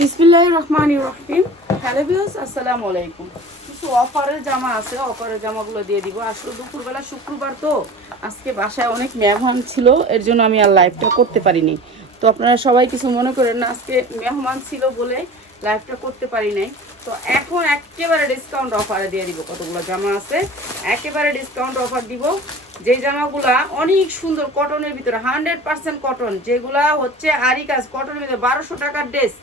বিসমিল্লাহির রহমানির রহিম। Hello viewers, আসসালামু আলাইকুম। কিছু অফারের জামা আছে, অফারের জামাগুলো দিয়ে দিব। আসলে দুপুরবেলা শুক্রবার তো আজকে বাসায় অনেক মেহমান ছিল, এর জন্য আমি আর লাইভটা করতে পারিনি। তো আপনারা সবাই কিছু মনে করেন না, আজকে মেহমান ছিল বলে লাইভটা করতে পারি নাই। তো এখন একেবারে ডিসকাউন্ট অফারে দিয়ে দিব। কতগুলো জামা আছে, একেবারে ডিসকাউন্ট অফার দিব। যে জামাগুলা অনেক সুন্দর কটনের ভিতরে, 100% কটন, যেগুলা হচ্ছে আরি কাজ কটনের ভিতরে, 1200 টাকার ড্রেস,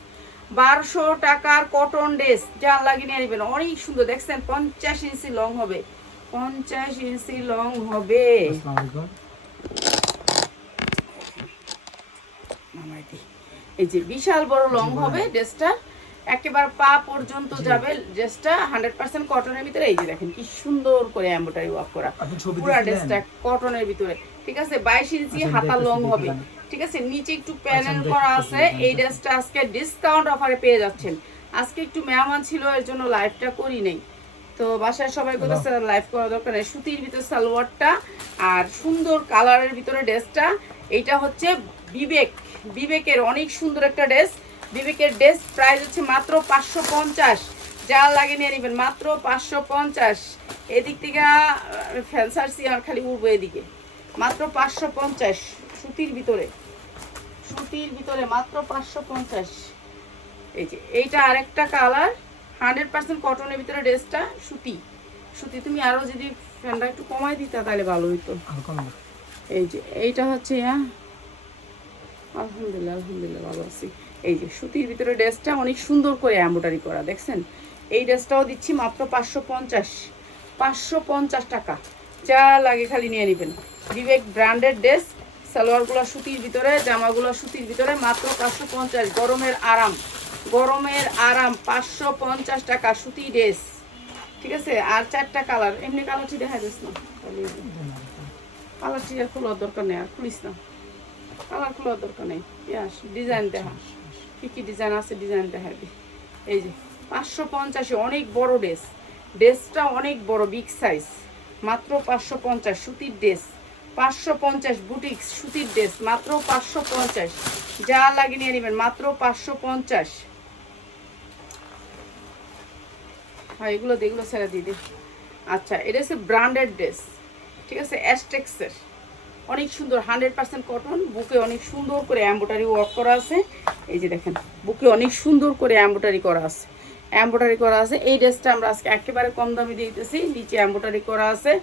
1200 টাকার কটন ড্রেস, যা লাগিয়ে নিয়ে নেবেন। অনেক সুন্দর, দেখছেন 50 ইঞ্চি লং হবে, 50 ইঞ্চি লং হবে। এই যে বিশাল বড় লং হবে ড্রেসটা, একেবারে পা পর্যন্ত যাবে ড্রেসটা, 100% কটনের ভিতরে। এই যে দেখেন কি সুন্দর করে এমব্রয়ডারি ওয়ার্ক করা পুরো ড্রেসটা কটনের ভিতরে, ঠিক আছে। 22 ইঞ্চি হাতা লং হবে, ঠিক আছে। নিচে একটু প্যানেল করা আছে। এই ড্রেসটা আজকে ডিসকাউন্ট অফারে পেয়ে যাচ্ছেন। আজকে একটু মেহমান ছিল, এর জন্য লাইভটা করি নেই। তো বাসায় সবাই বলতেছে লাইভ করা দরকার নেই। সুতির ভিতরে সালোয়ারটা আর সুন্দর কালারের ভিতরে ড্রেসটা। এইটা হচ্ছে বিবেকের অনেক সুন্দর একটা ড্রেস। বিবেকের ড্রেস প্রাইস হচ্ছে মাত্র 550। যা লাগে নিয়ে নেবেন, মাত্র 550। এদিক থেকে ফ্যান্সারসি আর খালি উঠবো এদিকে, মাত্র 550। সুতির ভিতরে, সুতির ভিতরে মাত্র 550। এই যে এইটা আরেকটা কালার, 100% কটনের ভিতরে ড্রেসটা। সুতি সুতি, তুমি আরো যদি ফ্যানটা একটু কমাই দিতা তাহলে ভালো হইতো। এই যে এইটা হচ্ছে আলহামদুলিল্লাহ আলহামদুলিল্লাহ ভালো আছি। এই যে সুতির ভিতরে ড্রেসটা অনেক সুন্দর করে এমব্রয়ডারি করা, দেখছেন। এই ড্রেসটাও দিচ্ছি মাত্র 550, 550 টাকা। যা লাগে খালি নিয়ে নেবেন। বিবেক ব্র্যান্ডের ড্রেস, সালোয়ারগুলো সুতির ভিতরে, জামাগুলো সুতির ভিতরে, মাত্র 550। গরমের আরাম, গরমের আরাম, 550 টাকা সুতি ড্রেস, ঠিক আছে। আর 4টা কালার, এমনি কালারটি দেখা যাচ্ছে না, কালারটি আর খোলার দরকার নেই, আর খুলিস না, কালার খোলার দরকার নেই। ইয়াস, ডিজাইন দেখা, কী কী ডিজাইন আছে ডিজাইন দেখাবি। এই যে 550, অনেক বড় ড্রেস, ড্রেসটা অনেক বড়, বিগ সাইজ, মাত্র 550। সুতির ড্রেস 550, বুটিক্স সুতির ড্রেস মাত্র 550। যা লাগে নিয়ে নেবেন, মাত্র 550। হ্যাঁ, এগুলো এগুলো ছেড়ে দিদি। আচ্ছা, এটা হচ্ছে ব্র্যান্ডেড ড্রেস, ঠিক আছে, অ্যাস্টেক্সের, অনেক সুন্দর, 100% কটন। বুকে অনেক সুন্দর করে এমব্রয়ডারি ওয়ার্ক করা আছে। এই যে দেখেন, বুকে অনেক সুন্দর করে এমব্রয়ডারি করা আছে, এমব্রয়ডারি করা আছে। এই ড্রেসটা আমরা আজকে একেবারে কম দামে দিয়ে দিতেছি, নিচে এমব্রয়ডারি করা আছে।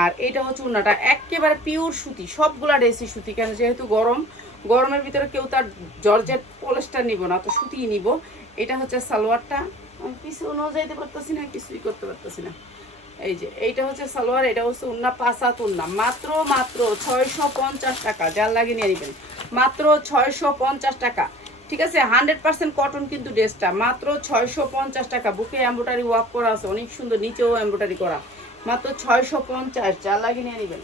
আর এটা হচ্ছে ওড়নাটা, একেবারে পিওর সুতি, সবগুলা ড্রেসই সুতি। কেন, যেহেতু গরম, গরমের ভিতরে কেউ তার জর্জেট পলিস্টার নিব না, তো সুতিই নিব। এটা হচ্ছে সালোয়ারটা, আমি পিছনেও যাইতে পারতেছি না, কিছুই করতে পারতেছি না। এই যে এইটা হচ্ছে সালোয়ার, এটা হচ্ছে উন্না, 5 হাত উন্না, মাত্র মাত্র 650 টাকা। যার লাগে নিয়ে নেবেন, মাত্র 650 টাকা, ঠিক আছে। 100% কটন কিন্তু ড্রেসটা, মাত্র 650 টাকা। বুকে এমব্রয়ডারি ওয়ার্ক করা আছে, অনেক সুন্দর, নিচেও এমব্রয়ডারি করা, মাত্র 650। যার লাগে নিয়ে নেবেন।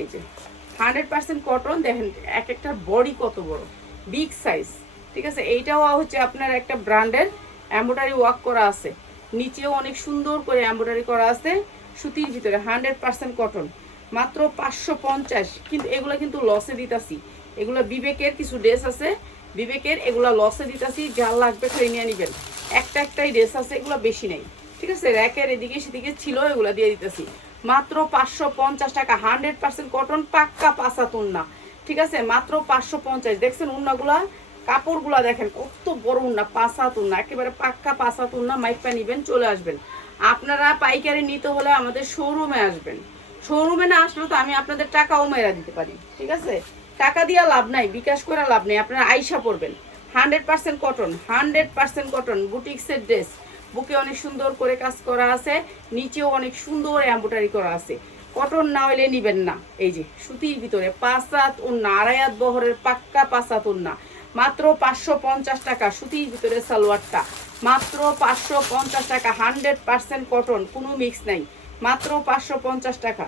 এই যে 100% কটন, দেখেন এক একটা বডি কত বড়, বিগ সাইজ, ঠিক আছে। এইটাও হচ্ছে আপনার একটা ব্র্যান্ডের, এমব্রয়ডারি ওয়ার্ক করা আছে, নিচেও অনেক সুন্দর করে এমব্রয়ডারি করা আছে, সুতির ভিতরে, 100% কটন, মাত্র 550। কিন্তু এগুলো কিন্তু লসে দিতাছি, এগুলো বিবেকের কিছু ড্রেস আছে, বিবেকের, এগুলো লসে দিতাছি। যার লাগবে খালি নিয়ে নেবেন। একটাই ড্রেস আছে, এগুলো বেশি নেই, ঠিক আছে। র্যাকের এদিকে সেদিকে ছিল, এগুলো দিয়ে দিতেছি মাত্র 550 টাকা। 100% কটন, পাক্কা পাসাত উন্না, ঠিক আছে, মাত্র 550। দেখছেন উন্নাগুলা, কাপড়গুলা দেখেন কত বড় উন্না, পাসাত উন্না, একেবারে পাক্কা পাসাত উন্না। মাইপা নিবেন, চলে আসবেন। আপনারা পাইকারি নিতে হলে আমাদের শোরুমে আসবেন। শোরুমে না আসলে তো আমি আপনাদের টাকাও মেরা দিতে পারি, ঠিক আছে। টাকা দিয়া লাভ নাই, বিকাশ করে লাভ নেই, আপনারা আইসা পড়বেন। 100% কটন, 100% কটন, বুটিক্সের ড্রেস, বুকে অনেক সুন্দর করে কাজ করা আছে, নিচেও অনেক সুন্দর এমব্রয়ডারি করা আছে। কটন না হইলে নিবেন না। এই যে সুতির ভিতরে, 5 হাত ওড়না, 2.5 হাত বহরের পাক্কা 5 হাত ওড়না, মাত্র 550 টাকা। সুতির ভিতরে সালোয়ারটা, মাত্র 550 টাকা। 100% কটন, কোনো মিক্স নাই, মাত্র 550 টাকা।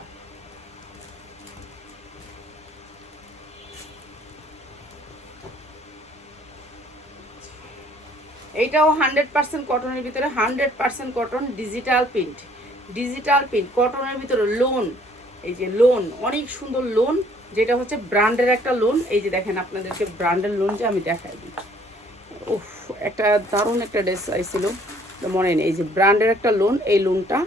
এইটাও 100% কটনের ভিতরে, 100% cotton, digital print, digital print কটনের ভিতরে, লোন, এই যে লোন, অনেক সুন্দর লোন, যেটা হচ্ছে ব্র্যান্ডের একটা লোন। এই যে দেখেন আপনাদেরকে ব্র্যান্ডের লোন যে আমি দেখাই দিই। উফ, একটা দারুণ একটা ড্রেস আইছিল, মনে নেই। এই যে ব্র্যান্ডের একটা লোন, এই লোনটা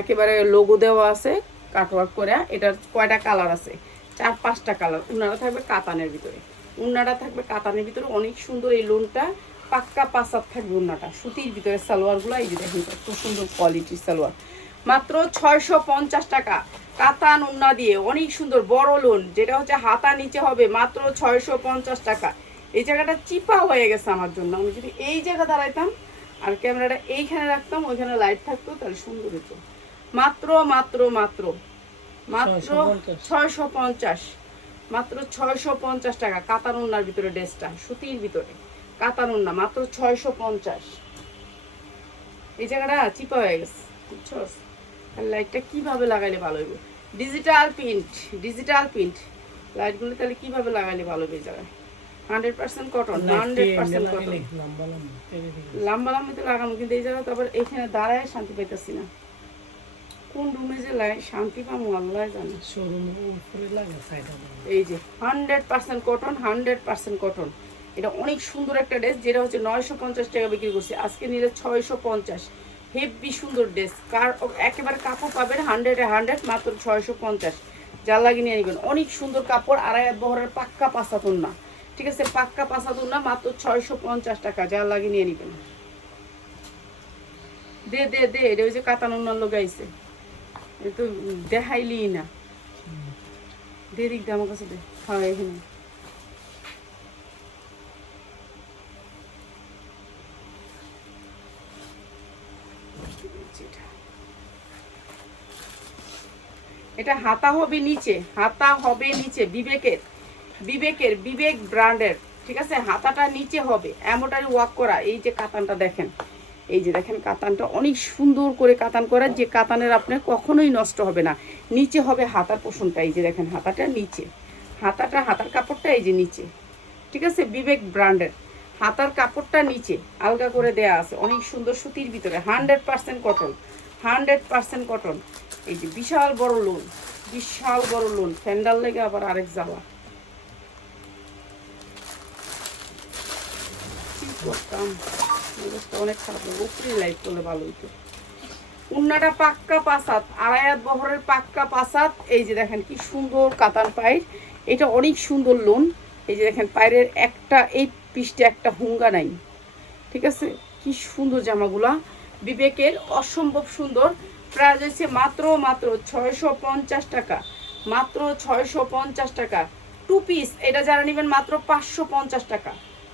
একেবারে লোগো দেওয়া আছে কাটওয়ার্ক করে। এটার কয়টা কালার আছে? 4-5টা কালার। উন্নাটা থাকবে কাতানের ভিতরে, উন্নাটা থাকবে কাতানের ভিতরে, অনেক সুন্দর এই লোনটা। পাক্কা পাসাত থাকবে উন্নাটা, সুতির ভিতরে সালোয়ারগুলো। এই যে দেখেন কত সুন্দর কোয়ালিটির সালোয়ার, মাত্র 650 টাকা। কাতান উন্না দিয়ে অনেক সুন্দর বড় লোন, যেটা হচ্ছে হাতা নিচে হবে, মাত্র 650 টাকা। এই জায়গাটা চিপা হয়ে গেছে আমার জন্য। আমি যদি এই জায়গা দাঁড়াইতাম আর ক্যামেরাটা এইখানে রাখতাম, ওইখানে লাইট থাকতো, তাহলে সুন্দর হতো। মাত্র মাত্র মাত্র মাত্র 650, মাত্র 650 টাকা। কাতান উন্নার ভিতরে ড্রেসটা, সুতির ভিতরে কাতান উন্না, মাত্র 650। এই জায়গাটা চিপা হয়ে গেছে, বুঝছো? লাইটটা কিভাবে লাগাইলে ভালো হইব? ডিজিটাল প্রিন্ট, ডিজিটাল প্রিন্ট লাইটগুলো তাহলে কিভাবে লাগাইলে ভালো হবে? এই জায়গায় 100% কটন, 100% কটন। লম্বা লম্বিতে লাগানো, কিন্তু এই জায়গায় তো আবার এখানে দাঁড়ায় শান্তি পাইতেছি না। কোন রুমে যে শান্তি পাবো আল্লাহ জানে। এই যে 100% কটন, 100% কটন। এটা অনেক সুন্দর একটা ড্রেস, যেটা হচ্ছে 950 টাকা বিক্রি করছে, আজকে নিলে 650। হেভি সুন্দর ড্রেস, একেবারে কাপড় পাবেন 100-100, মাত্র 650। যা লাগিয়ে নিয়ে নেবেন, অনেক সুন্দর কাপড়, আড়াই হাত বহরের পাক্কা পাসাতুন না, ঠিক আছে? পাক্কা পাসাতুন না, মাত্র 650 টাকা। যা লাগিয়ে নিয়ে নেবেন। দে দে দে, এটা ওই যে কাতান উন্নার লোক আইছে, এটা তো দেখাইলি না। দে দিক দে আমার কাছে, দে। হ্যাঁ, এখানে এটা হাতা হবে নিচে, হাতা হবে নিচে, বিবেক ব্র্যান্ডের, ঠিক আছে? হাতাটা নিচে হবে এমনটাই ওয়ার্ক করা। এই যে কাতানটা দেখেন, এই যে দেখেন কাতানটা অনেক সুন্দর করে কাতান করা, যে কাতানের আপনার কখনোই নষ্ট হবে না। নিচে হবে হাতার পোষণটা, এই যে দেখেন হাতাটা নিচে, হাতার কাপড়টা এই যে নিচে, ঠিক আছে? বিবেক ব্র্যান্ডের হাতার কাপড়টা নিচে আলগা করে দেয়া আছে, অনেক সুন্দর সুতির ভিতরে, 100% কটন, 100% কটন। এই যে বিশাল বড় লোন, বিশাল বড় লোন, স্যান্ডাল লেগে আবার আরেক জ্বালা। কি করতাম, অনেক খারাপ লাগে, উপরে লাইট করলে ভালো হইতো। উন্নাটা পাক্কা পাসাত, আড়াই হাত বহরের পাক্কা পাসাত। এই যে দেখেন কি সুন্দর কাতান পায়ের, এটা অনেক সুন্দর লোন। এই যে দেখেন পায়ের একটা, এই পিসটা একটা হুঙ্গা নাই, ঠিক আছে? কি সুন্দর জামাগুলা, বিবেকের, অসম্ভব সুন্দর। প্রাইস হচ্ছে মাত্র 650 টাকা, মাত্র 650 টাকা। 2 পিস এটা যারা নেবেন মাত্র 550 টাকা,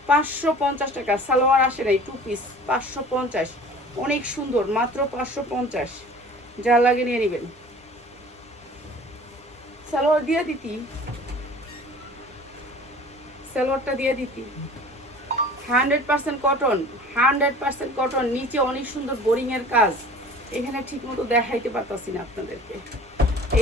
550 টাকা। সালোয়ার আসে নাই, 2 পিস 550, অনেক সুন্দর, মাত্র 550। যা লাগে নিয়ে নেবেন। সালোয়ার দিয়ে দিতি, সালোয়ারটা দিয়ে দিতি। 100% কটন, 100% কটন, নিচে অনেক সুন্দর বোরিংয়ের কাজ। এখানে ঠিক মতো দেখাইতে পারতাছি না আপনাদেরকে।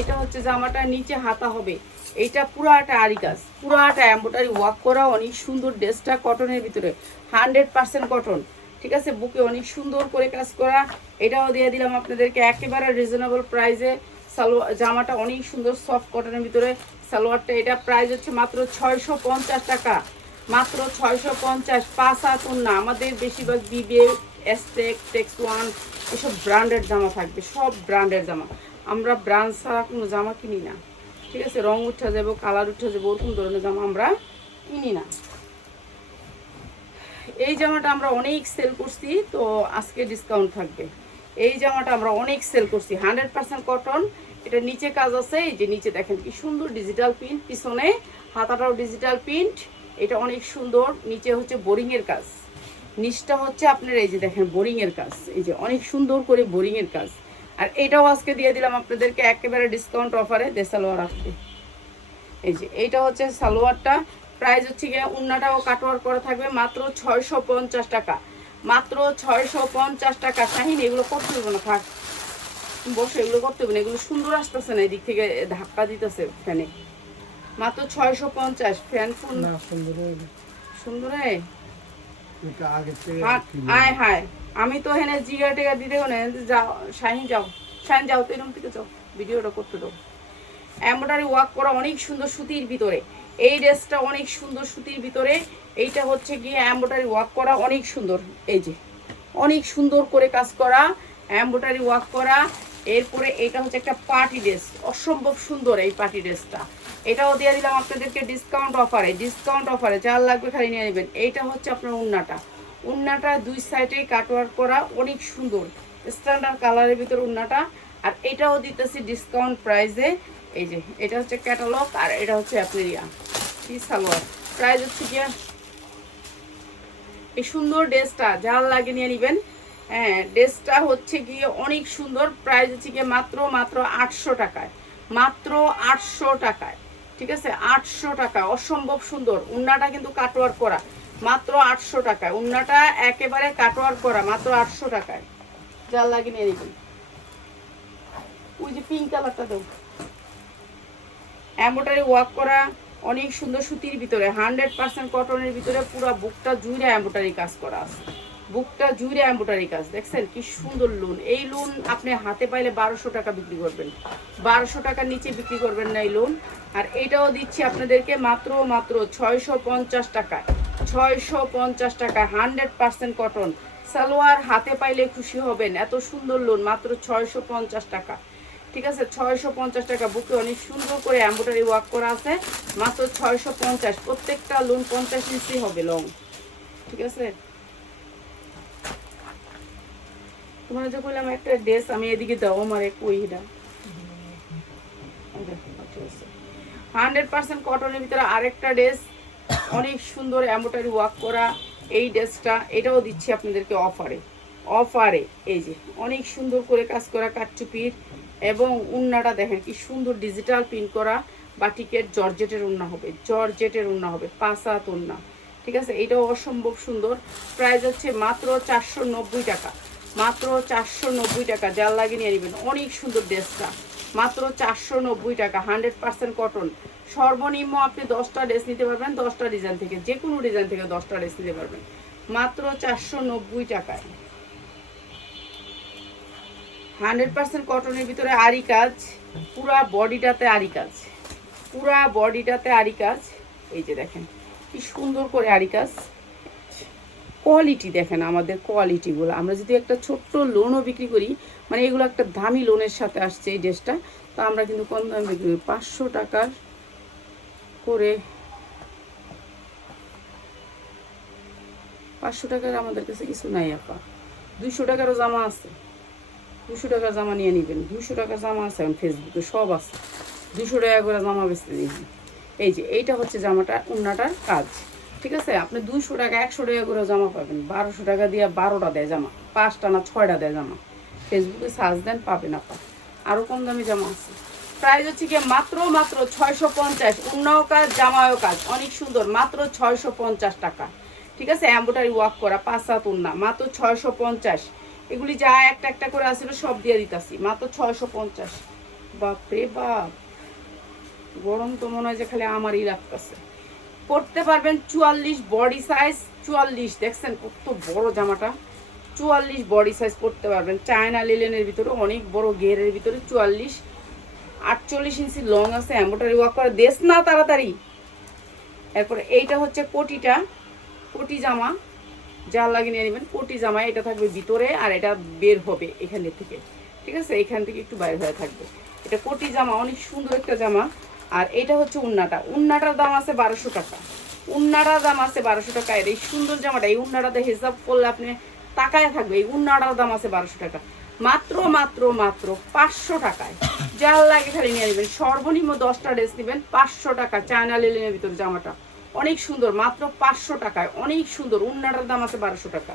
এটা হচ্ছে জামাটা, নিচে হাতা হবে, এইটা পুরাটা আরি কাজ, পুরাটা এমব্রয়ডারি ওয়ার্ক করা, অনেক সুন্দর। ড্রেসটা কটনের ভিতরে, 100% কটন, ঠিক আছে? বুকে অনেক সুন্দর করে কাজ করা। এটাও দিয়ে দিলাম আপনাদেরকে একেবারে রিজনেবল প্রাইসে। সালোয়ার জামাটা অনেক সুন্দর সফট কটনের ভিতরে, সালোয়ারটা এটা প্রাইস হচ্ছে মাত্র 650 টাকা, মাত্র 650। 5 হাত ওন্না, আমাদের বেশিরভাগ বিবে, এস্টেক, টেক্স ওয়ান, এসব ব্র্যান্ডের জামা থাকবে, সব ব্র্যান্ডের জামা। আমরা ব্র্যান্ড ছাড়া কোনো জামা কিনি না, ঠিক আছে? রং উঠে যাবো, কালার উঠে যাবো, ওরকম ধরনের জামা আমরা কিনি না। এই জামাটা আমরা অনেক সেল করছি, তো আজকে ডিসকাউন্ট থাকবে। এই জামাটা আমরা অনেক সেল করছি, 100% কটন। এটা নিচে কাজ আছে, এই যে নিচে দেখেন কি সুন্দর ডিজিটাল প্রিন্ট, পিছনে হাতাটাও ডিজিটাল প্রিন্ট। এটা অনেক সুন্দর, নিচে হচ্ছে বোরিংয়ের কাজ, নিচটা হচ্ছে আপনার এই যে দেখেন বোরিংয়ের কাজ, এই যে অনেক সুন্দর করে বোরিংয়ের কাজ। আর এটাও আজকে দিয়ে দিলাম আপনাদেরকে একেবারে ডিসকাউন্ট অফারে, সালোয়ার আসবে। এই যে এইটা হচ্ছে সালোয়ারটা, প্রাইস হচ্ছে গিয়ে, উন্নাটাও কাটওয়ার করা থাকবে, মাত্র 650 টাকা, মাত্র 650 টাকা। শাহিন এগুলো করতে হবে না, থাক বসে, এগুলো করতে হবে না, এগুলো সুন্দর আসতেছে না, এদিক থেকে ধাক্কা দিতেছে ফ্যানে। মাত্র 650। ফ্যান ফোন না সুন্দর, সুন্দর আয় হায়। আমি তো এখানে জিগা টেগা দিতে না, যাও শাহিন, যাও শাহিন, যাও তো এরকম থেকে যাও, ভিডিওটা করতে দাও। এমব্রয়ডারি ওয়ার্ক করা অনেক সুন্দর সুতির ভিতরে। এই ড্রেসটা অনেক সুন্দর সুতির ভিতরে। এইটা হচ্ছে গিয়ে এমব্রয়ডারি ওয়ার্ক করা অনেক সুন্দর, এই যে অনেক সুন্দর করে কাজ করা এমব্রয়ডারি ওয়ার্ক করা। এরপরে এটা হচ্ছে একটা পার্টি ড্রেস, অসম্ভব সুন্দর এই পার্টি ড্রেসটা। এটাও দিয়ে দিলাম আপনাদেরকে ডিসকাউন্ট অফারে, যার লাগবে খালি নিয়ে নেবেন। এইটা হচ্ছে আপনার উন্নাটা দুই সাইডে কাটওয়ার্ক করা অনেক সুন্দর স্ট্যান্ডার্ড কালারের ভিতর উন্নাটা। আর এটাও দিতেছি ডিসকাউন্ট প্রাইসে। এই যে এটা হচ্ছে ক্যাটালগ, আর এটা হচ্ছে আপনার পিস সালোয়ার। প্রাইস হচ্ছে গিয়া এই সুন্দর ড্রেসটা যার লাগে নিয়ে নেবেন। হ্যাঁ, ড্রেসটা হচ্ছে গিয়ে অনেক সুন্দর। প্রাইস হচ্ছে গিয়ে মাত্র 800 টাকায়, মাত্র 800 টাকায়। ঠিক আছে, 800 টাকা, অসম্ভব সুন্দর। উন্নাটা কিন্তু কাটওয়ার্ক করা, মাত্র 800 টাকায়। উন্নাটা একেবারে কাটওয়ার্ক করা, মাত্র 800 টাকায়। যার লাগে নিয়ে নেবেন। ওই যে পিঙ্ক কালারটা দাও, এমব্রয়ডারি ওয়ার্ক করা অনেক সুন্দর সুতির ভিতরে, 100% কটনের ভিতরে। পুরো বুকটা জুড়ে এমব্রয়ডারি কাজ করা আছে, বুকটা জুড়ে এমব্রয়ডারি কাজ। দেখছেন কি সুন্দর লুন। এই লুন আপনি হাতে পাইলে 1200 টাকা বিক্রি করবেন, 1200 টাকার নিচে বিক্রি করবেন না এই লুন। আর এটাও দিচ্ছি আপনাদেরকে মাত্র 650 টাকায়, 650 টাকা, 100% কটন সালোয়ার। হাতে পাইলে খুশি হবেন, এত সুন্দর লুন, মাত্র 650 টাকা। ঠিক আছে, 650 টাকা। বুকে অনেক সুন্দর করে এমব্রয়ডারি ওয়ার্ক করা আছে, মাত্র 650। প্রত্যেকটা লুন 50 ইঞ্চি হবে লং। ঠিক আছে, তোমার যে বললাম একটা ড্রেস আমি এদিকে দাও আমার কইটা 100% কটনের ভিতরে আরেকটা ড্রেস অনেক সুন্দর এমব্রয়ডারি ওয়ার্ক করা। এই ড্রেসটা এটাও দিচ্ছি আপনাদেরকে অফারে। এই যে অনেক সুন্দর করে কাজ করা কাটচুপির, এবং উন্নাটা দেখেন কি সুন্দর ডিজিটাল প্রিন্ট করা বাটিকের জর্জেটের উন্না হবে, 5 হাত উন্না। ঠিক আছে, এটাও অসম্ভব সুন্দর। প্রাইস হচ্ছে মাত্র 490 টাকা, মাত্র 490 টাকা। যার লাগে নিয়ে নেবেন। অনেক সুন্দর ড্রেসটা, মাত্র 490 টাকা, 100% কটন। সর্বনিম্ন আপনি 10টা ড্রেস নিতে পারবেন, 10টা ডিজাইন থেকে, যে কোনো ডিজাইন থেকে 10টা ড্রেস নিতে পারবেন, মাত্র 490 টাকায়। 100% কটনের ভিতরে আরি কাজ, পুরা বডিটাতে আরি কাজ, এই যে দেখেন কি সুন্দর করে আরি কাজ। কোয়ালিটি দেখেন আমাদের কোয়ালিটিগুলো। আমরা যদি একটা ছোট্ট লোনও বিক্রি করি, মানে এগুলো একটা দামি লোনের সাথে আসছে এই ড্রেসটা, তো আমরা কিন্তু কম দামে বিক্রি করি। 500 টাকার করে, 500 টাকার আমাদের কাছে কিছু নাই আপা। 200 টাকারও জামা আছে, 200 টাকার জামা নিয়ে নেবেন। 200 টাকার জামা আছে এখন ফেসবুকে, সব আছে। 200 টাকা করে জামা বেচতে দিয়েছি। এই যে এইটা হচ্ছে জামাটা, উন্নাটার কাজ। ঠিক আছে, আপনি 200 টাকা 100 টাকা করে জামা পাবেন। 1200 টাকা দিয়ে 12টা দেয় জামা, 5টা না 6টা দেয় জামা। ফেসবুকে সার্চ দেন, পাবেন আপা। আরও কম দামি জামা আছে। প্রাইস হচ্ছে কি মাত্র 650। উন্নাও কাজ, জামাও কাজ, অনেক সুন্দর, মাত্র 650 টাকা। ঠিক আছে, এমব্রয়ডারি ওয়ার্ক করা 5 হাত উন্না, মাত্র 650। এগুলি যা একটা একটা করে আসছিল সব দিয়ে দিতেছি, মাত্র 650। বাপরে বাপ, গরম তো মনে হয় যে খালি আমারই লাগতেছে। পরতে পারবেন 44 বডি সাইজ, 44। দেখছেন কত বড় জামাটা, 44 বডি সাইজ পরতে পারবেন। চায়না লিলেনের ভিতরে অনেক বড় ঘেরের ভিতরে 44, 48 ইঞ্চি লং আছে, এমব্রয়ডারি ওয়ার্ক করা। দেশ না তাড়াতাড়ি। এরপরে এইটা হচ্ছে কোটি জামা, যার লাগে নিয়ে নেবেন। কোটি জামা, এটা থাকবে ভিতরে আর এটা বের হবে এখান থেকে। ঠিক আছে, এখান থেকে একটু বাইরে হয়ে থাকবে। এটা কোটি জামা, অনেক সুন্দর একটা জামা। আর এটা হচ্ছে উন্নাটার দাম আছে 1200 টাকা, উন্নাটার দাম আছে 1200 টাকা। এর এই সুন্দর জামাটা, এই উন্নাটাতে হিসাব করলে আপনি তাকায় থাকবে। এই উন্নাটার দাম আছে 1200 টাকা, মাত্র 500 টাকায়। যার লাগে খালি নিয়ে নেবেন। সর্বনিম্ন 10টা ড্রেস নেবেন, 500 টাকা। চায়না লিলেনের ভিতরে জামাটা অনেক সুন্দর, মাত্র 500 টাকায়, অনেক সুন্দর। উন্নাটার দাম আছে 1200 টাকা।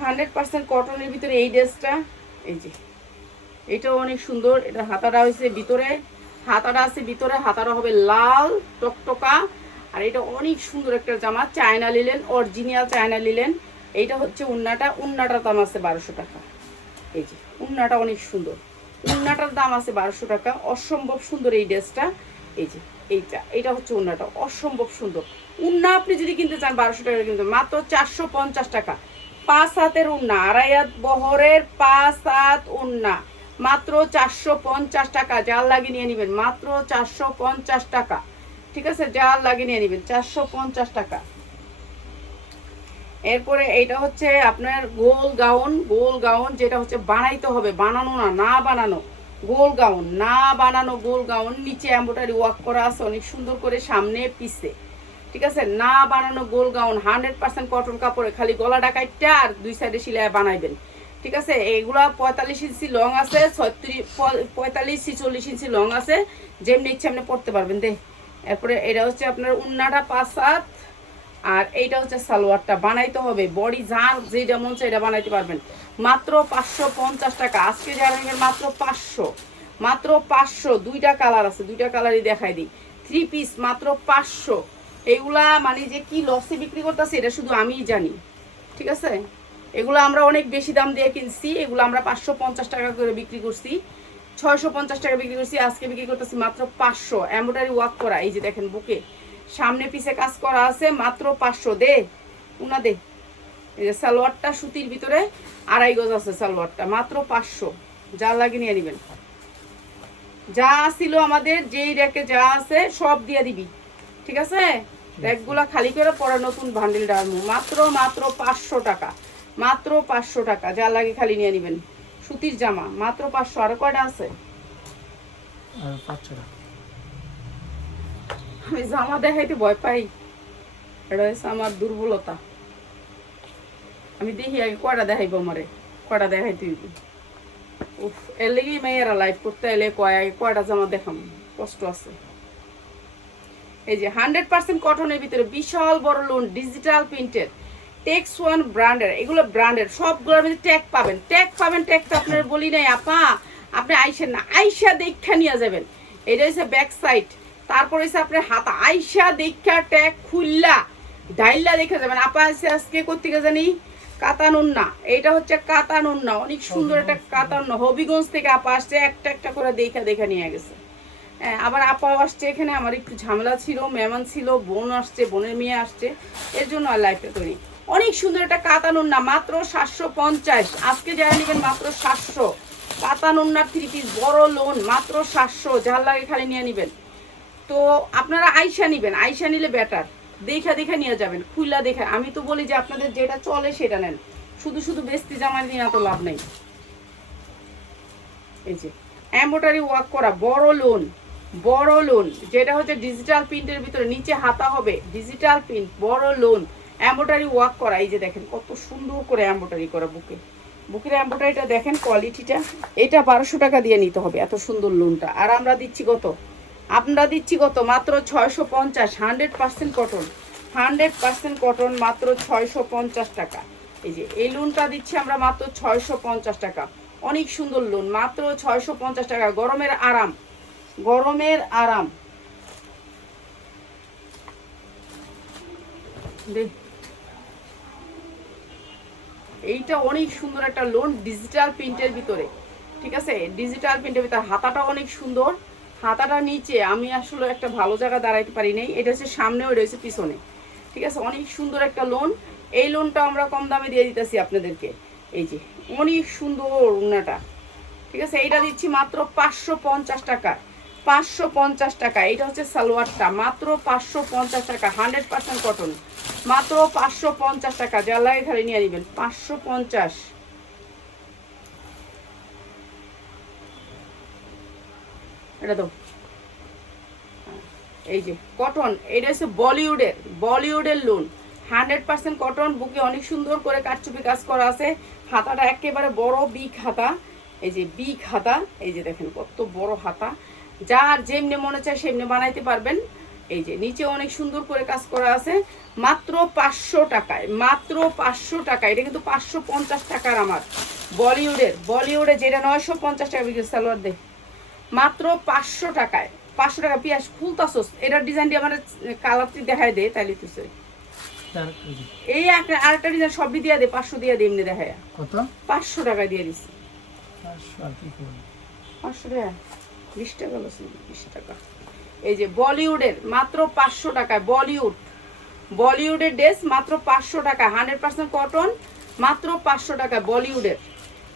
100% কটনের ভিতরে এই ড্রেসটা, এই যে এটাও অনেক সুন্দর। এটা হাতাটা হয়েছে ভিতরে, হাতাটা আছে ভিতরে, হাতাটা হবে লাল টকটকা। আর এটা অনেক সুন্দর একটা জামা, China linen, original China linen. এইটা হচ্ছে উন্নাটার দাম আছে 1200 টাকা। এই যে উন্নাটা অনেক সুন্দর, উন্নাটার দাম আছে 1200 টাকা। অসম্ভব সুন্দর এই ড্রেসটা। এই যে এইটা হচ্ছে উন্নাটা, অসম্ভব সুন্দর। উন্না আপনি যদি কিনতে চান 1200 টাকা কিনতে, মাত্র 450 টাকা। 5 হাতের উন্না, 2.5 হাত বহরের 5 হাত উন্না, মাত্র 450 টাকা, যার লাগে নিয়ে নেবেন মাত্র 450 টাকা। ঠিক আছে, যার লাগে নিয়ে নেবেন 450 টাকা। এরপরে এইটা হচ্ছে আপনার গোল গাউন, গোল গাউন যেটা হচ্ছে বানাইতে হবে, বানানো না, না বানানো গোল গাউন, না বানানো গোল গাউন, নিচে এমব্রয়ডারি ওয়ার্ক করা আছে অনেক সুন্দর করে সামনে পিছে। ঠিক আছে, না বানানো গোল গাউন 100% কটন কাপড়ে, খালি গলা ডাকাইটা আর দুই সাইডে সিলাই বানাইবেন। ঠিক আছে, এগুলা 45 ইঞ্চি লং আছে, 45 46 ইঞ্চি লং আছে, যেমনি ইচ্ছে আপনি পড়তে পারবেন দে। এরপরে এটা হচ্ছে আপনার উন্নাটা 5/7, আর এইটা হচ্ছে সালোয়ারটা বানাইতে হবে, বডি যার যেটা মন চাই এটা বানাইতে পারবেন। মাত্র 550 টাকা আজকে যারা নেবেন মাত্র 500, মাত্র 500। দুইটা কালার আছে, দুইটা কালারই দেখাই দিই। 3 পিস মাত্র 500। এগুলা মানে যে কি লসে বিক্রি করতেছে এটা শুধু আমিই জানি। ঠিক আছে, এগুলো আমরা অনেক বেশি দাম দিয়ে কিনছি, এগুলো আমরা 550 টাকা করে বিক্রি করছি, 650 টাকা বিক্রি করছি, আজকে বিক্রি করতেছি মাত্র 500। এমব্রয়ডারি ওয়ার্ক করা, এই যে দেখেন বুকে সামনে পিছে কাজ করা আছে, মাত্র 500 দে উনা দে। এই যে সালোয়ারটা সুতির ভিতরে 2.5 গজ আছে সালোয়ারটা, মাত্র 500। যা লাগে নিয়ে নেবেন, যা ছিল আমাদের যেই রেকে যা আছে সব দিয়ে দিবি। ঠিক আছে, র্যাকগুলা খালি করে পরে নতুন বান্ডিল ডালমু, মাত্র মাত্র 500 টাকা, মাত্র 500 টাকা। যা লাগে খালি নিয়ে নেবেন। সুতির জামা মাত্র 500। আর কয়টা আছে? আমি জামা দেখাইতে ভয় পাই, এটা হচ্ছে আমার দুর্বলতা। আমি দেখি আগে কয়টা দেখাইবো, আমারে কয়টা দেখাইতে হইব। উফ, এর লেগেই মেয়েরা লাইভ করতে এলে কয়টা জামা দেখাম, কষ্ট আছে। এই যে 100% কটনের ভিতরে বিশাল বড় lawn, digital printed, tex one ব্র্যান্ডের, এগুলো ব্র্যান্ডের সবগুলোর মধ্যে ট্যাগ পাবেন, ট্যাগ পাবেন। ট্যাগ তো আপনার বলি নাই আপা, আপনি আইসেন না, আইসা দেখা নিয়ে যাবেন। এটা হচ্ছে ব্যাক সাইড, তারপর হচ্ছে আপনার হাতা, আইসা দেখা ট্যাগ খুললা ডাইল্লা দেখে যাবেন। আপা আছে আজকে কোথেকে জানি কাতানুন না, এইটা হচ্ছে কাতানুন না, অনেক সুন্দর একটা কাতানুন, হবিগঞ্জ থেকে আপা আসছে, একটা একটা করে দেখা নিয়ে গেছে। আবার আপাও আসছে এখানে, আমার একটু ঝামেলা ছিল, মেহমান ছিল, বোন আসছে, বোনের মেয়ে আসছে, এর জন্য আর লাইফটা করি। অনেক সুন্দর একটা কাতানুন না, মাত্র 750। আজকে যারা নেবেন মাত্র 700। কাতানুন না 3 পিস বড় লোন, মাত্র 700। যার লাগে খালি নিয়ে নেবেন। তো আপনারা আইসা নেবেন, আইসা নিলে বেটার, দেখা নিয়ে যাবেন, খুইলা দেখা। আমি তো বলি যে আপনাদের যেটা চলে সেটা নেন, শুধু শুধু বেস্তি জামা নিয়ে এত লাভ নেই। এই যে এমব্রয়ডারি ওয়ার্ক করা বড় লোন, বড় লোন যেটা হচ্ছে ডিজিটাল প্রিন্টের ভিতরে, নিচে হাতা হবে ডিজিটাল প্রিন্ট, বড় লোন, এমব্রয়ডারি ওয়ার্ক করা। এই যে দেখেন কত সুন্দর করে এমব্রয়ডারি করা বুকে, বুকের এমব্রয়ডারিটা দেখেন কোয়ালিটিটা। এটা 1200 টাকা দিয়ে নিতে হবে এত সুন্দর লোনটা। আর আমরা দিচ্ছি কত? আমরা দিচ্ছি কত? মাত্র 650। 100% কটন, 100% কটন, মাত্র 650 টাকা। এই যে এই লোনটা দিচ্ছি আমরা মাত্র 650 টাকা। অনেক সুন্দর লোন, মাত্র 650 টাকা। গরমের আরাম, গরমের আরাম। এইটা অনেক সুন্দর একটা লোন ডিজিটাল প্রিন্টের ভিতরে। ঠিক আছে, ডিজিটাল প্রিন্টের ভিতরে হাতাটা অনেক সুন্দর, হাতাটা নিচে আমি আসলে একটা ভালো জায়গা দাঁড়াইতে পারি নাই, এটা হচ্ছে সামনে, ওইটা হচ্ছে পিছনে। ঠিক আছে, অনেক সুন্দর একটা লোন। এই লোনটা আমরা কম দামে দিয়ে দিতেছি আপনাদেরকে। এই যে অনেক সুন্দর ওড়নাটা। ঠিক আছে, এইটা দিচ্ছি মাত্র 550 টাকা, 550 টাকা। এটা হচ্ছে সালোয়ারটা, মাত্র 550 টাকা, 100% কটন, মাত্র 550 টাকা। যা লাগে খালি নিয়ে নেবেন, 550। এটা তো এই যে কটন, এটা হচ্ছে বলিউডের, বলিউডের লোন, 100% কটন। বুকে অনেক সুন্দর করে কারচুপি কাজ করা আছে, হাতাটা একেবারে বড় বিগ হাতা। এই যে বিগ হাতা, এই যে দেখেন কত বড় হাতা, যার যেমনি মনে চায় সেমনি বানাইতে পারবেন। এই যে নিচে অনেক সুন্দর করে কাজ করা আছে, মাত্র 500 টাকায়, মাত্র 500 টাকা। এটা কিন্তু 550 টাকার আমার বলিউডের, বলিউডে যেটা 950 টাকা বিক্রি, সালোয়ার দে মাত্র 500 টাকায়। 500 টাকা। পিয়াস খুলতাছস, এটার ডিজাইনটি আমার কালারটি দেখায় দে, তাইলে তুই এই একটা আরেকটা ডিজাইন সবই দিয়ে দে, 500 দিয়ে দে, এমনি দেখায় কত, 500 টাকা দিয়ে দিছি। 500 টাকা, 20 টাকা লস, 20 টাকা। এই যে বলিউডের মাত্র 500 টাকায়, বলিউড, বলিউডের ড্রেস মাত্র 500 টাকা, 100% কটন, মাত্র 500 টাকা বলিউডের।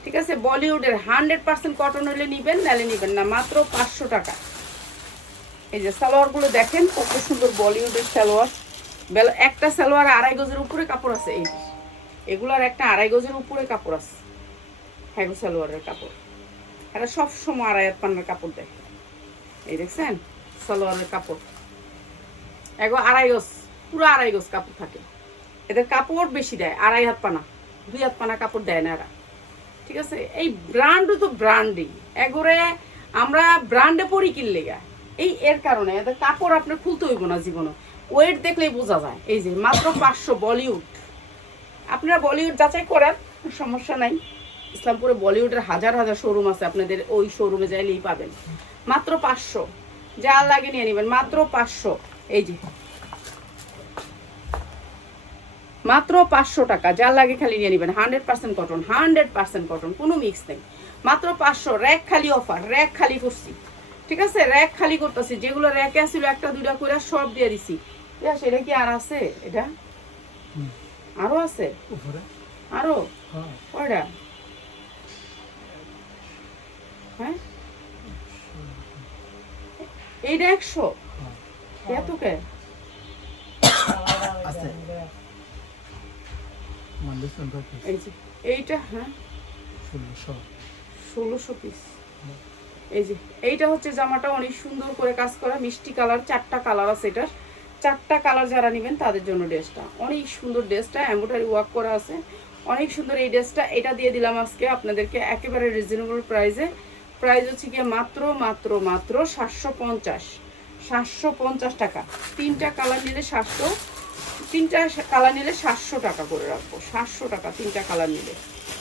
ঠিক আছে, বলিউডের 100% কটন হলে নিবেন, নাহলে নিবেন না, মাত্র 500 টাকা। এই যে সালোয়ারগুলো দেখেন কত সুন্দর বলিউডের সালোয়ার। একটা সালোয়ার 2.5 গজের উপরে কাপড় আছে। এই এগুলার একটা 2.5 গজের উপরে কাপড় আছে। হ্যাঁ সালোয়ারের কাপড়, এটা সবসময় 2.5 হাত পান্নার কাপড় দেয়। এই দেখছেন সালোয়ারের কাপড়, এগো 2.5 গজ, পুরো 2.5 গজ কাপড় থাকে। এদের কাপড় বেশি দেয়, 2.5 হাত পানা, 2 হাত পানা কাপড় দেয় না এরা। ঠিক আছে, এই ব্র্যান্ডও তো ব্র্যান্ডই, এগোরে আমরা ব্র্যান্ডে পরি কিনলে গা, এই এর কারণে এদের কাপড় আপনার খুলতে হইব না জীবনে, ওয়েট দেখলেই বোঝা যায়। এই যে মাত্র 500 বলিউড। আপনারা বলিউড যাচাই করেন, সমস্যা নাই। ইসলামপুরে বলিউডের হাজার হাজার শোরুম আছে, আপনাদের ওই শোরুমে যাইলেই পাবেন। মাত্র 500, যা লাগে নিয়ে নেবেন, মাত্র 500। এই যে মাত্র 500 টাকা, যা লাগে খালি নিয়ে নেবেন। 100% কটন, 100% কটন, কোনো মিক্স নেই। মাত্র 500। র্যাক খালি অফার, র্যাক খালি করছি। ঠিক আছে, র্যাক খালি করতেছি। যেগুলো র্যাকে আসছিল 1টা 2টা করে সব দিয়ে দিছি। সেটা কি আর আছে? এটা আরো আছে, আরো কয়টা? হ্যাঁ এইটা 100 এত কে এইটা? হ্যাঁ 1600 পিস। এই যে এইটা হচ্ছে জামাটা, অনেক সুন্দর করে কাজ করা, মিষ্টি কালার, 4টা কালার আছে। এটা 4টা কালার যারা নেবেন তাদের জন্য ড্রেসটা অনেক সুন্দর। ড্রেসটা এমব্রয়ডারি ওয়ার্ক করা আছে, অনেক সুন্দর এই ড্রেসটা। এটা দিয়ে দিলাম আজকে আপনাদেরকে একেবারে রিজনেবল প্রাইসে। প্রাইস হচ্ছে গিয়ে মাত্র মাত্র মাত্র 750 টাকা। 3টা কালার নিলে 700, 3টা কালার নিলে 700 টাকা করে রাখবো। 700 টাকা 3টা কালার নিলে।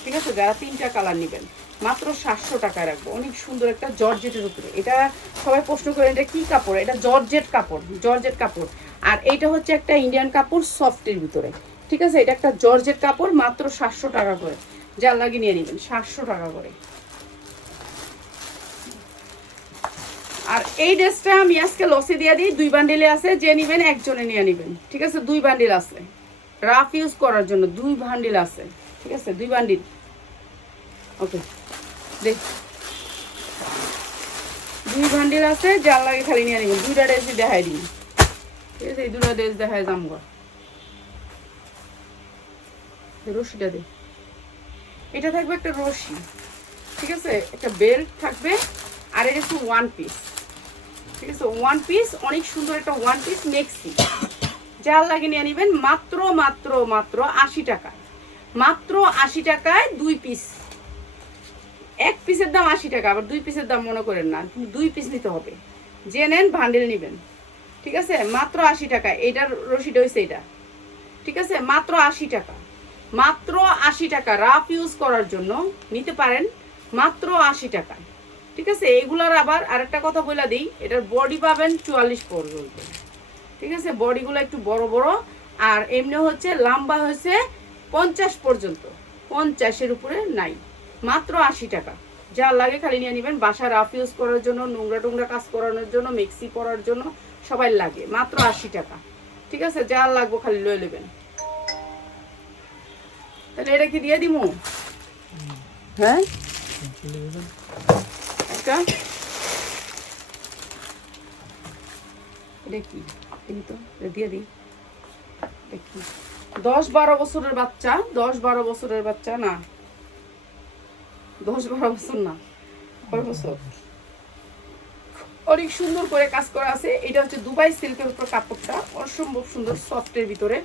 ঠিক আছে, যারা 3টা কালার নেবেন মাত্র 700 টাকায় রাখবো। অনেক সুন্দর একটা জর্জেটের উপরে। এটা সবাই প্রশ্ন করেন এটা কি কাপড়, এটা জর্জেট কাপড়, জর্জেট কাপড়। আর এইটা হচ্ছে একটা ইন্ডিয়ান কাপড় সফটের ভিতরে। ঠিক আছে, এটা একটা জর্জেট কাপড়, মাত্র 700 টাকা করে। যা লাগে নিয়ে নেবেন, 700 টাকা করে। আর এই ড্রেসটা আমি আজকে লসে দিয়ে দিই, 2 বান্ডিলে আছে, যে নেবেন একজনে নিয়ে নেবেন। ঠিক আছে, 2 বান্ডিল আছে রাফ ইউজ করার জন্য, 2 বান্ডিল আছে। ঠিক আছে, 2 বান্ডিল। ওকে দেখ, 2 বান্ডিল আছে, যার লাগে খালি নিয়ে নেবেন। 2টা ড্রেসই দেখাই দিন। ঠিক আছে, এই 2টা ড্রেস দেখায় জামগা। রশিটা দে, এটা থাকবে একটা রশি। ঠিক আছে, একটা বেল্ট থাকবে, আর এটা হচ্ছে 1 পিস। ঠিক আছে, 1 পিস, অনেক সুন্দর একটা 1 পিস মেক্সি। যার লাগে নিয়ে নেবেন মাত্র মাত্র মাত্র 80 টাকা। মাত্র 80 টাকায় 2 পিস। 1 পিসের দাম 80 টাকা, আবার 2 পিসের দাম মনে করেন না, 2 পিস নিতে হবে। যে নেন বান্ডেল নেবেন। ঠিক আছে, মাত্র 80 টাকা। এইটার রশিটা হয়েছে এটা। ঠিক আছে, মাত্র 80 টাকা, মাত্র 80 টাকা। রাফ ইউজ করার জন্য নিতে পারেন মাত্র 80 টাকা। ঠিক আছে, এগুলার আবার আরেকটা কথা বলে দিই, এটার বডি পাবেন 44 পর্যন্ত। ঠিক আছে, বডিগুলো একটু বড় বড়, আর এমনি হচ্ছে লম্বা হয়েছে 50 পর্যন্ত, 50-এর উপরে নাই। মাত্র 80 টাকা, যা লাগে খালি নিয়ে নেবেন। বাসা রাফ ইউজ করার জন্য, নোংরা টোংরা কাজ করানোর জন্য, মিক্সি করার জন্য সবাই লাগে। মাত্র 80 টাকা। ঠিক আছে, যা লাগবো খালি লয়ে নেবেন। তাহলে এটা কি দিয়ে দিমু? হ্যাঁ একটা, এটা কি কিন্তু দিয়ে দিই। 10-12 বছরের বাচ্চা, 10-12 বছরের বাচ্চা না, 10-12 বছর না, কয় বছর। অনেক সুন্দর করে কাজ করা আছে। এটা হচ্ছে দুবাই সিল্কের উপর কাপড়টা, অসম্ভব সুন্দর সফটের ভিতরে।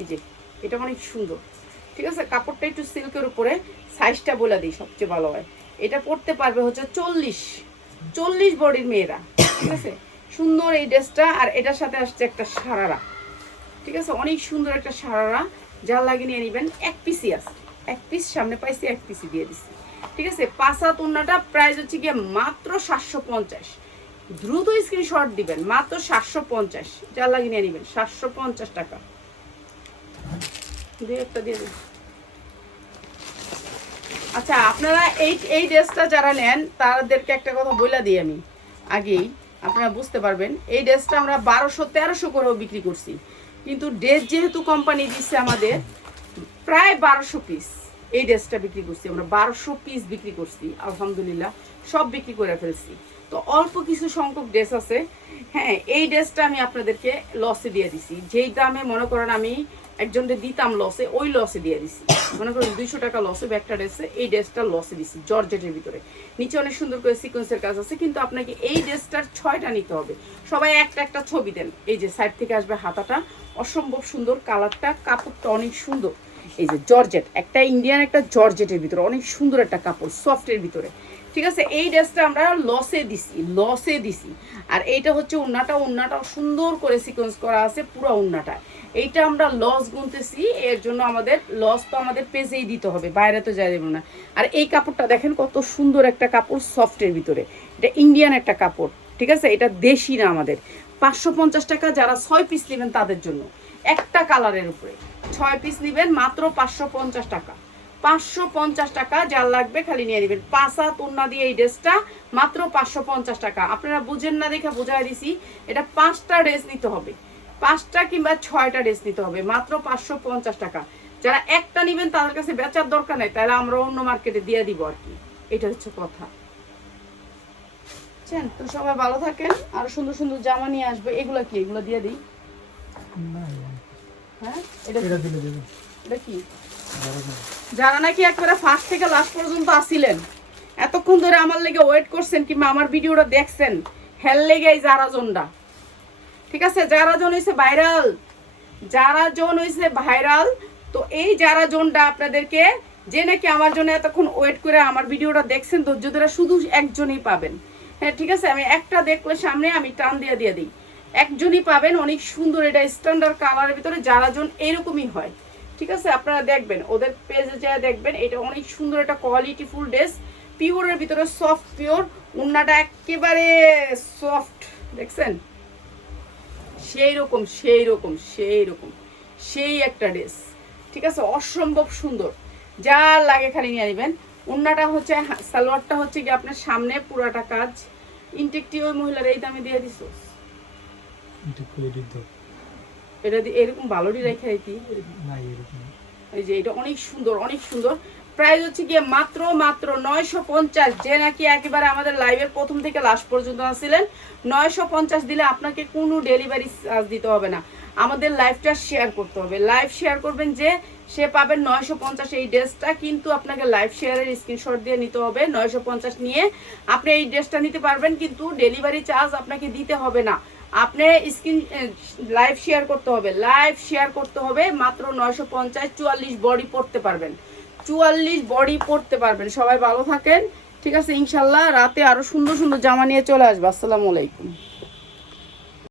এই যে এটা অনেক সুন্দর। ঠিক আছে, কাপড়টা একটু সিল্কের উপরে। সাইজটা বলে দিই, সবচেয়ে ভালো হয়। এটা পরতে পারবে হচ্ছে 40 বডির মেয়েরা। ঠিক আছে, সুন্দর এই ড্রেসটা। আর এটার সাথে আসছে একটা সারারা। ঠিক আছে, অনেক সুন্দর একটা সারারা, যা লাগে নিয়ে নেবেন। 1 পিসই আছে, 1 পিস সামনে পাইছি, 1 পিসই দিয়ে দিচ্ছি। ঠিক আছে, 5 হাত ওড়নাটা প্রাইস হচ্ছে গিয়ে মাত্র 750। দ্রুত স্ক্রিনশট দিবেন, মাত্র 750, যা লাগে নিয়ে নেবেন। 750 টাকা দিয়ে একটা দিয়ে দিন। আচ্ছা, আপনারা এই ড্রেসটা যারা নেন তাদেরকে একটা কথা বলে দিই আমি আগেই, আপনারা বুঝতে পারবেন। এই ড্রেসটা আমরা 1200-1300 করেও বিক্রি করছি, কিন্তু ড্রেস যেহেতু কোম্পানি দিচ্ছে আমাদের প্রায় 1200 পিস, এই ড্রেসটা বিক্রি করছি আমরা 1200 পিস বিক্রি করছি আলহামদুলিল্লাহ, সব বিক্রি করে ফেলছি। তো অল্প কিছু সংখ্যক ড্রেস আছে। হ্যাঁ, এই ড্রেসটা আমি আপনাদেরকে লসে দিয়ে দিছি, যেই দামে মনে করেন আমি একজনকে দিতাম লসে, ওই লসে দিয়ে দিছি। মনে করেন 200 টাকা লসে একটা ড্রেসে, এই ড্রেসটা লসে দিছি জর্জেটের ভিতরে। নিচে অনেক সুন্দর করে সিকোয়েন্সের কাজ আছে, কিন্তু আপনাকে এই ড্রেসটার 6টা নিতে হবে। সবাই একটা একটা ছবি দেন। এই যে সাইড থেকে আসবে হাতাটা, অসম্ভব সুন্দর কালারটা, কাপড়টা অনেক সুন্দর। এই যে জর্জেট, একটা ইন্ডিয়ান একটা জর্জেটের ভিতরে অনেক সুন্দর একটা কাপড়, সফটের ভিতরে। ঠিক আছে, এই ড্রেসটা আমরা লসে দিছি। আর এইটা হচ্ছে ওন্নাটা সুন্দর করে সিকোয়েন্স করা আছে পুরো ওন্নাটা। এইটা আমরা লস গুনতেছি, এর জন্য আমাদের লস তো আমাদের পেজেই দিতে হবে, বাইরে তো যাই দেবো না। আর এই কাপড়টা দেখেন কত সুন্দর একটা কাপড়, সফটের ভিতরে। এটা ইন্ডিয়ান একটা কাপড়, ঠিক আছে, এটা দেশি না আমাদের। 550 টাকা, যারা 6 পিস নেবেন তাদের জন্য, একটা কালারের উপরে 6 পিস নেবেন মাত্র 550 টাকা। 550 টাকা, যার লাগবে খালি নিয়ে নেবেন। 5 হাত ওড়না দিয়ে এই ড্রেসটা মাত্র 550 টাকা। আপনারা বুঝেন না দেখে বোঝাই দিছি, এটা 5টা ড্রেস নিতে হবে, 5টা কিংবা 6টা ড্রেস নিতে হবে, মাত্র 550 টাকা। যারা একটা নেবেন তাদের কাছে বেচার দরকার নেই, তাহলে আমরা অন্য মার্কেটে দিয়ে দিব আর কি, এটা হচ্ছে কথা। তো সবাই ভালো থাকেন, আরো সুন্দর সুন্দর জামা নিয়ে আসবে। এগুলা কি, এগুলো দিয়ে দিই? হ্যাঁ, এটা কি? যারা নাকি একবারে ফার্স্ট থেকে লাস্ট পর্যন্ত আসিলেন, এতক্ষণ ধরে আমার লেগে ওয়েট করছেন কিংবা আমার ভিডিওটা দেখছেন, হেল লেগে এই যারা জনটা, ঠিক আছে, যারা জন হয়েছে ভাইরাল, তো এই যারা জনটা আপনাদেরকে, যে নাকি আমার জন্য এতক্ষণ ওয়েট করে আমার ভিডিওটা দেখছেন ধৈর্য ধরে, শুধু একজনই পাবেন। হ্যাঁ, ঠিক আছে, আমি একটা দেখলে সামনে আমি টান দিয়ে দিই, একজনই পাবেন। অনেক সুন্দর, এটা স্ট্যান্ডার্ড কালারের ভিতরে যারা জন এরকমই হয়, ঠিক আছে, আপনারা দেখবেন, ওদের পেজে যা দেখবেন। এটা অনেক সুন্দর একটা কোয়ালিটি ফুল ড্রেস, পিওরের ভিতরে, সফট পিওর, ওন্নাটা একেবারে সফট, দেখছেন, সেই একটা ড্রেস, ঠিক আছে, অসম্ভব সুন্দর। যা লাগে খালি নিয়ে নেবেন। ওন্নাটা হচ্ছে, সালোয়ারটা হচ্ছে কি আপনার সামনে পুরাটা কাজ। ইনটেকটি ওই মহিলার এই দামে দিয়ে দিস, এটা এরকম ভালোই রেখে দিই। এই যে এটা অনেক সুন্দর, প্রাইস হচ্ছে গিয়ে মাত্র 950। যে নাকি একেবারে আমাদের লাইভের প্রথম থেকে লাস্ট পর্যন্ত আসছিলেন, 950 দিলে আপনাকে কোনো ডেলিভারি চার্জ দিতে হবে না, আমাদের লাইভটা শেয়ার করতে হবে। লাইভ শেয়ার করবেন, যে সে পাবেন 950 এই ড্রেসটা, কিন্তু আপনাকে লাইভ শেয়ারের স্ক্রিনশট দিয়ে নিতে হবে। 950 নিয়ে আপনি এই ড্রেসটা নিতে পারবেন, কিন্তু ডেলিভারি চার্জ আপনাকে দিতে হবে না। আপনি লাইভ শেয়ার করতে হবে মাত্র 950। 44 বডি পড়তে পারবেন, সবাই ভালো থাকেন, ঠিক আছে, ইনশাল্লাহ রাতে আরো সুন্দর সুন্দর জামা নিয়ে চলে আসবো। আসসালামু আলাইকুম।